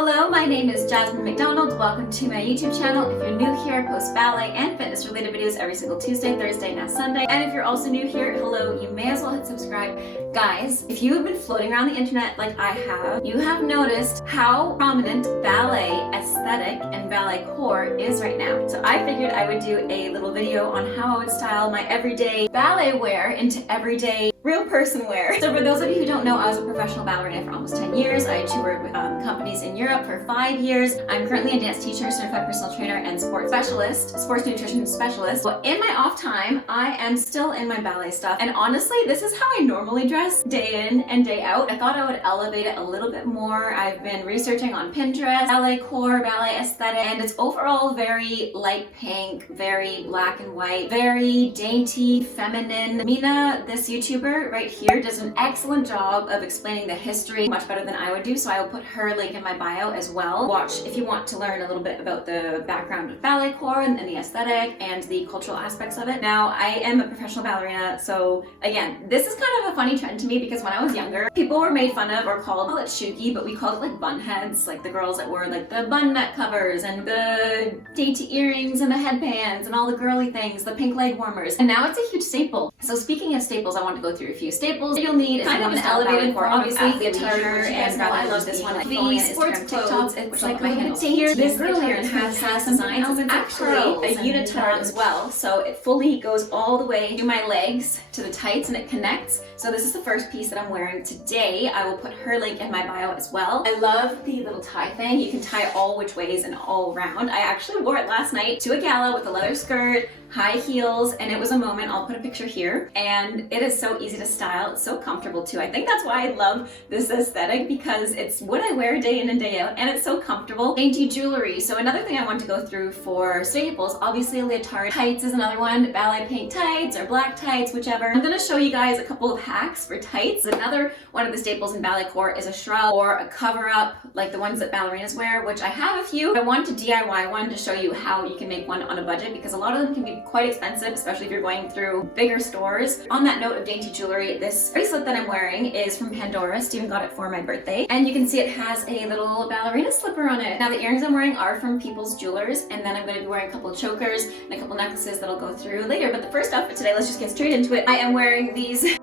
Hello, my name is Jasmine McDonald. Welcome to my YouTube channel. If you're new here, I post ballet and fitness related videos every single Tuesday, Thursday, and now Sunday. And if you're also new here, hello, you may as well hit subscribe. Guys, if you have been floating around the internet like I have, you have noticed how prominent ballet aesthetic and ballet core is right now. So I figured I would do a little video on how I would style my everyday ballet wear into everyday real person wear. So for those of you who don't know, I was a professional ballerina for almost 10 years. I toured with companies in Europe for 5 years. I'm currently a dance teacher, certified personal trainer, and sports nutrition specialist. But in my off time, I am still in my ballet stuff. And honestly, this is how I normally dress day in and day out. I thought I would elevate it a little bit more. I've been researching on Pinterest, ballet core, ballet aesthetic, and it's overall very light pink, very black and white, very dainty, feminine. Mina, this YouTuber right here, does an excellent job of explaining the history much better than I would do, so I will put her link in my bio as well. Watch if you want to learn a little bit about the background of ballet core and the aesthetic and the cultural aspects of it. Now, I am a professional ballerina, so again, this is kind of a funny trend to me because when I was younger, people were made fun of or called it shuki, but we called it like bun heads, like the girls that wore like the bun neck covers and the dainty earrings and the headbands and all the girly things, the pink leg warmers. And now it's a huge staple. So speaking of staples, I want to go through a few staples you'll need. Kind of an elevated form, obviously, leotard, and I love this one. The sports clothes, it's like my hand here. This girl here has designs. It's actually a unitard as well, so it fully goes all the way to my legs, to the tights, and it connects. So this is the first piece that I'm wearing today. I will put her link in my bio as well. I love the little tie thing. You can tie all which ways and all around. I actually wore it last night to a gala with a leather skirt, high heels, and it was a moment. I'll put a picture here, and it is so easy to style. It's so comfortable too. I think that's why I love this aesthetic, because it's what I wear day in and day out, and it's so comfortable. Dainty jewelry. So another thing I want to go through for staples, obviously a leotard. Tights is another one. Ballet pink tights or black tights, whichever. I'm gonna show you guys a couple of hacks for tights. Another one of the staples in ballet core is a shawl or a cover up, like the ones that ballerinas wear, which I have a few. I want to DIY one to show you how you can make one on a budget, because a lot of them can be quite expensive, especially if you're going through bigger stores. On that note of dainty jewelry, this bracelet that I'm wearing is from Pandora. Steven got it for my birthday, and you can see it has a little ballerina slipper on it. Now the earrings I'm wearing are from People's Jewelers, and then I'm going to be wearing a couple of chokers and a couple necklaces that'll go through later. But the first outfit today, let's just get straight into it. I am wearing these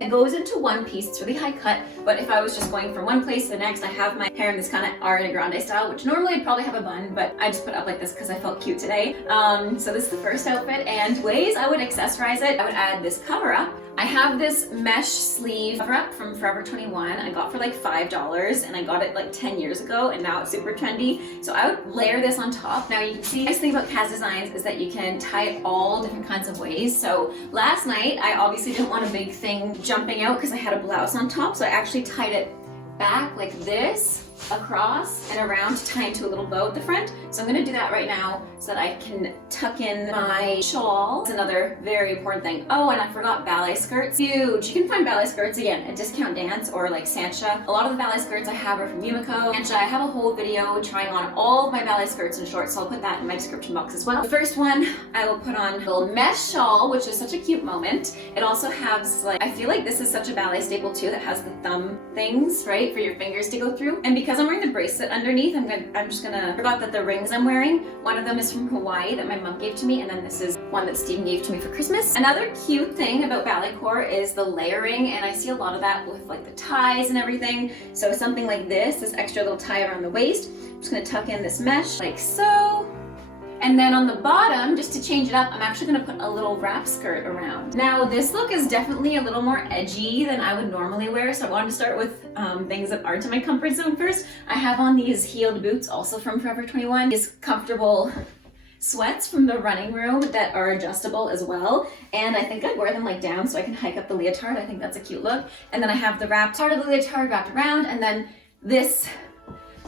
It goes into one piece. It's really high cut, but if I was just going from one place to the next, I have my hair in this kind of Ariana Grande style, which normally I'd probably have a bun, but I just put it up like this because I felt cute today. So this is the first outfit, and ways I would accessorize it, I would add this cover up. I have this mesh sleeve cover up from Forever 21. I got for like $5, and I got it like 10 years ago, and now it's super trendy. So I would layer this on top. Now you can see, the nice thing about Kaz Designs is that you can tie it all different kinds of ways. So last night, I obviously didn't want a big thing jumping out because I had a blouse on top, so I actually tied it back like this, across and around to tie into a little bow at the front. So I'm going to do that right now so that I can tuck in my shawl. It's another very important thing. Oh, and I forgot ballet skirts. Huge. You can find ballet skirts again at Discount Dance or like Sancha. A lot of the ballet skirts I have are from Yumiko. Sancha, I have a whole video trying on all of my ballet skirts and shorts, so I'll put that in my description box as well. The first one, I will put on a little mesh shawl, which is such a cute moment. It also has like, I feel like this is such a ballet staple too, that has the thumb things, right, for your fingers to go through. And because I'm wearing the bracelet underneath, I forgot that the rings I'm wearing, one of them is from Hawaii that my mom gave to me, and then this is one that Steven gave to me for Christmas. Another cute thing about ballet core is the layering, and I see a lot of that with like the ties and everything. So something like this extra little tie around the waist. I'm just gonna tuck in this mesh like so. And then on the bottom, just to change it up, I'm actually gonna put a little wrap skirt around. Now this look is definitely a little more edgy than I would normally wear, so I wanted to start with things that aren't in my comfort zone first. I have on these heeled boots, also from Forever 21. These comfortable sweats from the running room that are adjustable as well. And I think I'd wear them like down so I can hike up the leotard. I think that's a cute look. And then I have the wrapped part of the leotard wrapped around, and then this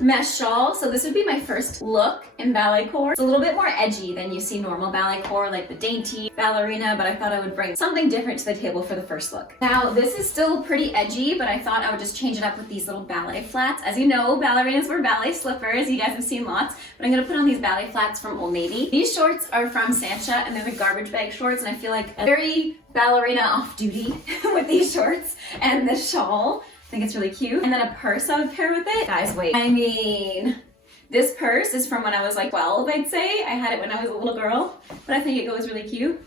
mesh shawl. So this would be my first look in ballet core. It's a little bit more edgy than you see normal ballet core, like the dainty ballerina, but I thought I would bring something different to the table for the first look. Now this is still pretty edgy, but I thought I would just change it up with these little ballet flats. As you know, ballerinas wear ballet slippers. You guys have seen lots, but I'm gonna put on these ballet flats from Old Navy. These shorts are from Sancha, and they're the garbage bag shorts, and I feel like a very ballerina off duty with these shorts and this shawl. I think it's really cute. And then a purse I would pair with it. Guys, wait. I mean, this purse is from when I was like 12, I'd say. I had it when I was a little girl, but I think it goes really cute.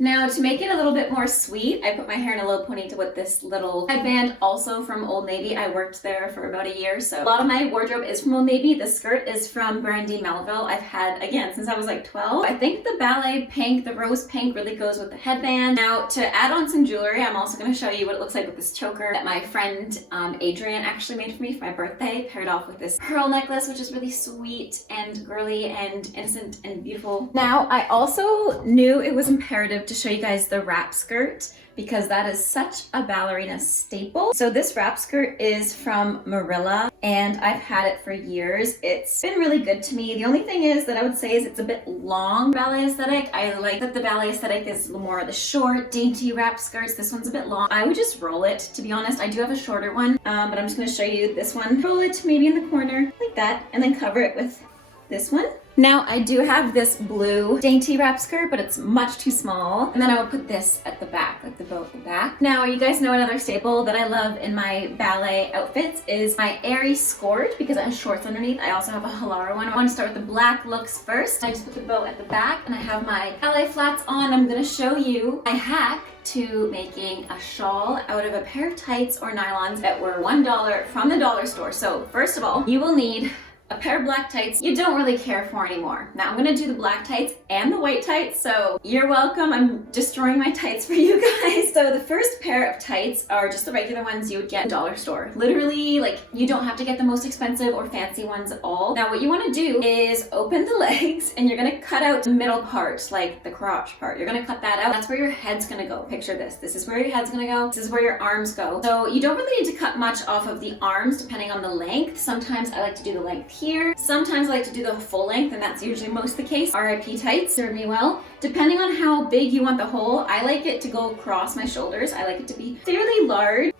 Now, to make it a little bit more sweet, I put my hair in a little ponytail with this little headband, also from Old Navy. I worked there for about a year, so a lot of my wardrobe is from Old Navy. The skirt is from Brandy Melville. I've had, again, since I was like 12. I think the ballet pink, the rose pink, really goes with the headband. Now, to add on some jewelry, I'm also going to show you what it looks like with this choker that my friend Adrian actually made for me for my birthday, paired off with this pearl necklace, which is really sweet and girly and innocent and beautiful. Now, I also knew it was imperative to show you guys the wrap skirt because that is such a ballerina staple. So this wrap skirt is from Marilla and I've had it for years. It's been really good to me. The only thing is that I would say is it's a bit long ballet aesthetic. I like that the ballet aesthetic is more of the short, dainty wrap skirts. This one's a bit long. I would just roll it, to be honest. I do have a shorter one, but I'm just gonna show you this one. Roll it maybe in the corner like that and then cover it with this one. Now I do have this blue dainty wrap skirt, but it's much too small. And then I will put this at the back, like the bow at the back. Now you guys know another staple that I love in my ballet outfits is my airy skirt because it has shorts underneath. I also have a Halara one. I want to start with the black looks first. I just put the bow at the back and I have my ballet flats on. I'm gonna show you my hack to making a shawl out of a pair of tights or nylons that were $1 from the dollar store. So first of all, you will need a pair of black tights you don't really care for anymore. Now I'm gonna do the black tights and the white tights, so you're welcome. I'm destroying my tights for you guys. So the first pair of tights are just the regular ones you would get at the dollar store. Literally, like, you don't have to get the most expensive or fancy ones at all. Now what you wanna do is open the legs and you're gonna cut out the middle part, like the crotch part. You're gonna cut that out. That's where your head's gonna go. Picture this. This is where your head's gonna go. This is where your arms go. So you don't really need to cut much off of the arms depending on the length. Sometimes I like to do the length here. Sometimes I like to do the full length, and that's usually most the case. RIP tights serve me well. Depending on how big you want the hole, I like it to go across my shoulders. I like it to be fairly large.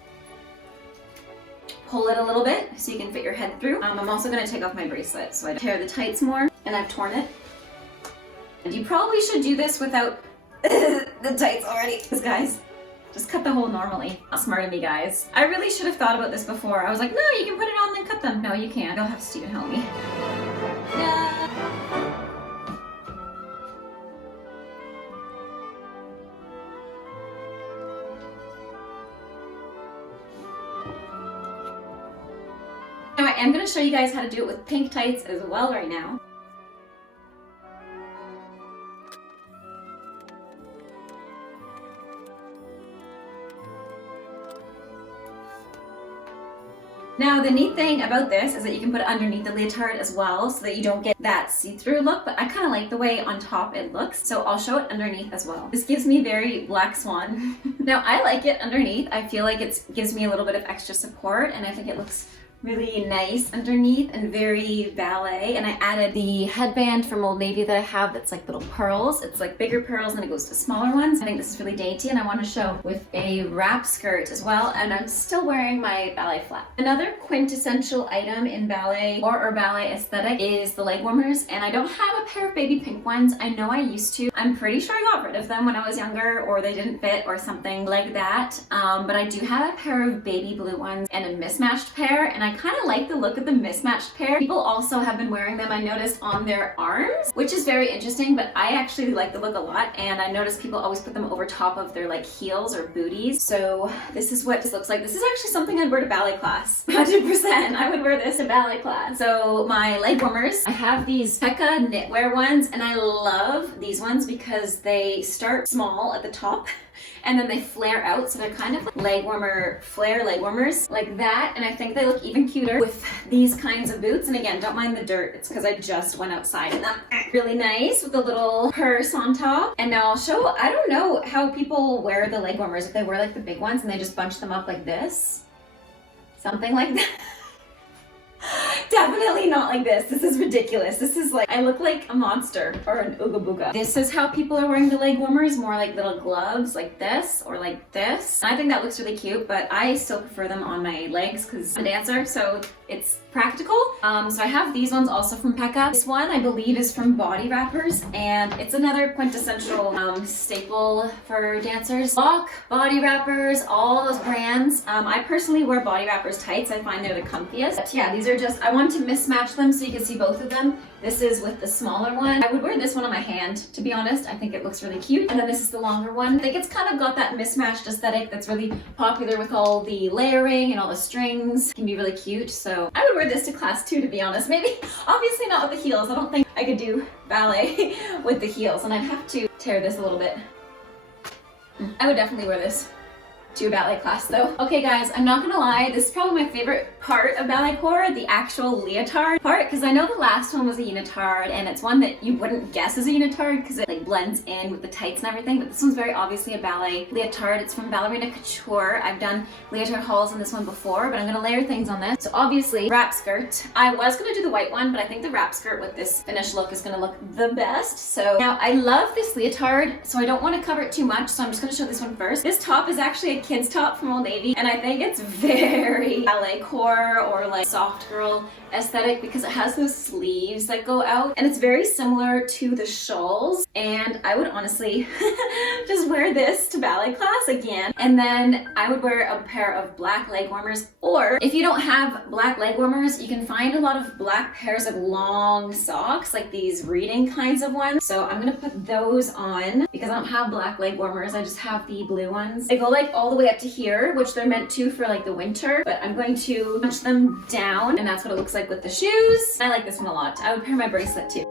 Pull it a little bit so you can fit your head through. I'm also going to take off my bracelet so I tear the tights more, and I've torn it. And you probably should do this without the tights already. Because guys, just cut the hole normally. Not smart of me, guys. I really should have thought about this before. I was like, no, you can put it on then cut them. No, you can't. You'll have Steven help me. Yeah. Now I am going to show you guys how to do it with pink tights as well right now. Now the neat thing about this is that you can put it underneath the leotard as well so that you don't get that see-through look, but I kind of like the way on top it looks, so I'll show it underneath as well. This gives me very Black Swan. Now I like it underneath. I feel like it gives me a little bit of extra support and I think it looks really nice underneath and very ballet. And I added the headband from Old Navy that I have that's like little pearls. It's like bigger pearls and then it goes to smaller ones. I think this is really dainty and I want to show with a wrap skirt as well. And I'm still wearing my ballet flat. Another quintessential item in ballet or ballet aesthetic is the leg warmers. And I don't have a pair of baby pink ones. I know I used to. I'm pretty sure I got rid of them when I was younger or they didn't fit or something like that. But I do have a pair of baby blue ones and a mismatched pair, and I kind of like the look of the mismatched pair. People also have been wearing them, I noticed, on their arms, which is very interesting, but I actually like the look a lot, and I noticed people always put them over top of their like heels or booties. So this is what this looks like. This is actually something I'd wear to ballet class. 100%, I would wear this to ballet class. So my leg warmers, I have these Pekka knitwear ones, and I love these ones because they start small at the top and then they flare out, so they're kind of like leg warmer, flare leg warmers like that, and I think they look even cuter with these kinds of boots. And again, don't mind the dirt, it's because I just went outside in them. Really nice with a little purse on top. And now I'll show, I don't know how people wear the leg warmers, if they wear like the big ones and they just bunch them up like this, something like that. Definitely not like this. This is ridiculous. This is like, I look like a monster or an ooga booga. This is how people are wearing the leg warmers, more like little gloves like this or like this. And I think that looks really cute, but I still prefer them on my legs because I'm a dancer, so it's practical. So I have these ones also from Pekka. This one I believe is from Body Wrappers, and it's another quintessential staple for dancers. Lock, Body Wrappers, all those brands. I personally wear Body Wrappers tights. I find they're the comfiest. But yeah, these are just, I want to mismatch them so you can see both of them. This is with the smaller one. I would wear this one on my hand, to be honest. I think it looks really cute. And then this is the longer one. I think it's kind of got that mismatched aesthetic that's really popular with all the layering and all the strings. It can be really cute. So I would wear this to class too, to be honest. Maybe, obviously not with the heels. I don't think I could do ballet with the heels, and I'd have to tear this a little bit. I would definitely wear this to a ballet class though. Okay guys, I'm not gonna lie, this is probably my favorite part of ballet core, the actual leotard part, because I know the last one was a unitard, and it's one that you wouldn't guess is a unitard because it like blends in with the tights and everything, but this one's very obviously a ballet leotard. It's from Ballerina Couture. I've done leotard hauls in this one before, but I'm gonna layer things on this. So obviously, wrap skirt. I was gonna do the white one, but I think the wrap skirt with this finished look is gonna look the best. So now I love this leotard, so I don't want to cover it too much, so I'm just gonna show this one first. This top is actually a kid's top from Old Navy, and I think it's very ballet core or like soft girl aesthetic because it has those sleeves that go out, and it's very similar to the shawls, and I would honestly just wear this to ballet class again. And then I would wear a pair of black leg warmers, or if you don't have black leg warmers, you can find a lot of black pairs of long socks, like these reading kinds of ones. So I'm gonna put those on because I don't have black leg warmers. I just have the blue ones. They go like all the way up to here, which they're meant to for like the winter, but I'm going to punch them down, and that's what it looks like with the shoes. I like this one a lot. I would pair my bracelet too.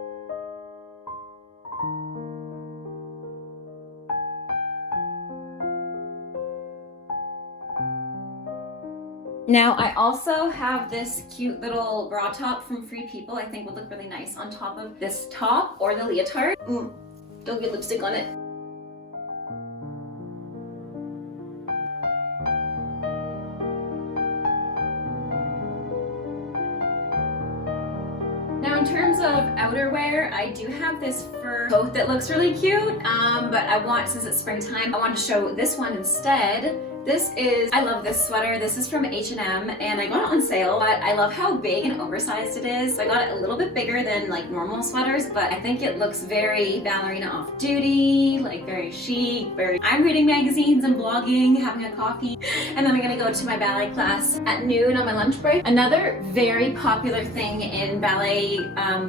Now I also have this cute little bra top from Free People. I think would look really nice on top of this top or the leotard. Don't get lipstick on it. Now in terms of outerwear, I do have this fur coat that looks really cute, but I want, since it's springtime, I want to show this one instead. This is, I love this sweater. This is from H&M, and I got it on sale, but I love how big and oversized it is. So I got it a little bit bigger than like normal sweaters, but I think it looks very ballerina off duty, like very chic, very, I'm reading magazines and blogging, having a coffee, and then I'm gonna go to my ballet class at noon on my lunch break. Another very popular thing in ballet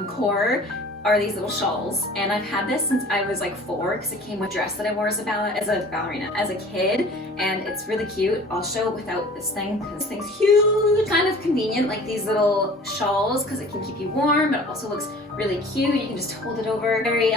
core are these little shawls, and I've had this since I was like 4 because it came with a dress that I wore as a ballerina as a kid, and it's really cute. I'll show it without this thing because this thing's huge. Kind of convenient, like these little shawls, because it can keep you warm, but it also looks really cute. You can just hold it over. Very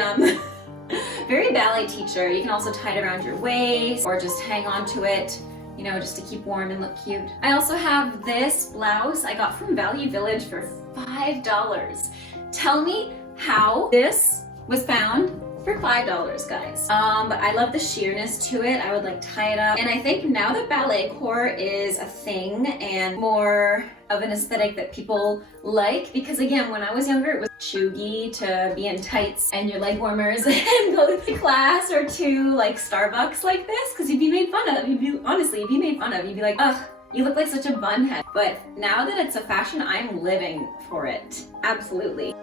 very ballet teacher. You can also tie it around your waist or just hang on to it, you know, just to keep warm and look cute. I also have this blouse I got from Value Village for $5. Tell me how this was found for $5, guys. But I love the sheerness to it. I would like tie it up. And I think now that ballet core is a thing and more of an aesthetic that people like, because again, when I was younger, it was chuggy to be in tights and your leg warmers and go to class or to like Starbucks like this, because you'd be made fun of. Honestly, you'd be made fun of. You'd be like, ugh, you look like such a bunhead. But now that it's a fashion, I'm living for it. Absolutely.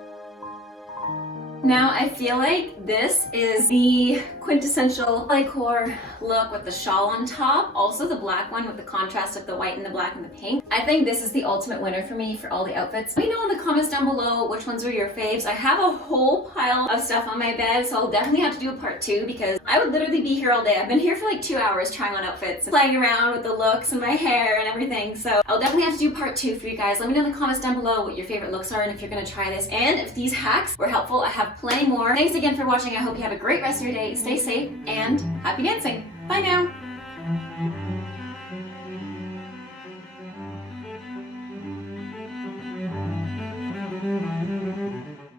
Now I feel like this is the quintessential ballet core look with the shawl on top, also the black one with the contrast of the white and the black and the pink. I think this is the ultimate winner for me for all the outfits. Let me know in the comments down below which ones were your faves. I have a whole pile of stuff on my bed, so I'll definitely have to do a part 2 because I would literally be here all day. I've been here for like 2 hours trying on outfits and playing around with the looks and my hair and everything, so I'll definitely have to do part 2 for you guys. Let me know in the comments down below what your favorite looks are and if you're gonna try this, and if these hacks were helpful. I have plenty more. Thanks again for watching. I hope you have a great rest of your day. Stay safe and happy dancing. Bye now.